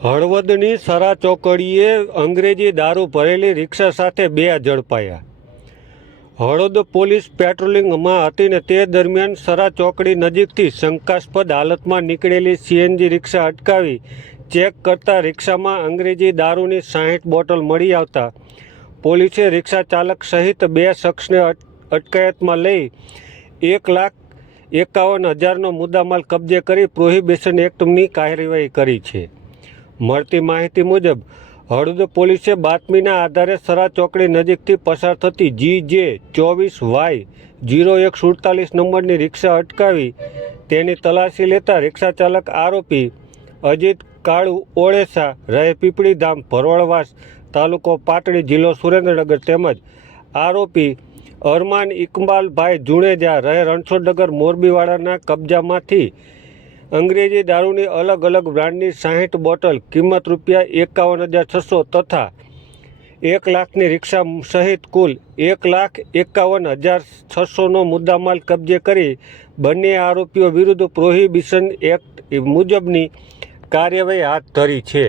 હળવદની સરા ચોકડીએ અંગ્રેજી દારૂ ભરેલી રિક્ષા સાથે બે ઝડપાયા. હળવદ પોલીસ પેટ્રોલિંગમાં હતી ને તે દરમિયાન સરા ચોકડી નજીકથી શંકાસ્પદ હાલતમાં નીકળેલી સીએનજી રિક્ષા અટકાવી ચેક કરતા રિક્ષામાં અંગ્રેજી દારૂની સાહીઠ બોટલ મળી આવતા પોલીસે રિક્ષા ચાલક સહિત બે શખ્સને અટકાયતમાં લઈ એક લાખ એકાવન હજારનો મુદ્દામાલ કબજે કરી પ્રોહિબિશન એક્ટની કાર્યવાહી કરી છે. મળતી માહિતી મુજબ, હળદ પોલીસે બાતમીના આધારે સરા ચોકડી નજીકથી પસાર થતી જી જે ચોવીસ વાય જીરો એક સુડતાલીસ નંબરની રિક્ષા અટકાવી તેની તલાશી લેતા રિક્ષા ચાલક આરોપી અજીત કાળુ ઓળેસા રહે પીપળીધામ ભરવાડવાસ તાલુકો પાટડી જિલ્લો સુરેન્દ્રનગર તેમજ આરોપી અરમાન ઇકબાલભાઈ જુણેજા રહે રણછોડનગર મોરબીવાળાના કબજામાંથી અંગ્રેજી દારૂની અલગ અલગ બ્રાન્ડની સાહીઠ બોટલ કિંમત રૂપિયા એકાવન હજાર છસો તથા એક લાખની રિક્ષા સહિત કુલ એક લાખ એકાવન હજાર છસોનો મુદ્દામાલ કબજે કરી બંને આરોપીઓ વિરુદ્ધ પ્રોહિબિશન એક્ટ મુજબની કાર્યવાહી હાથ ધરી છે.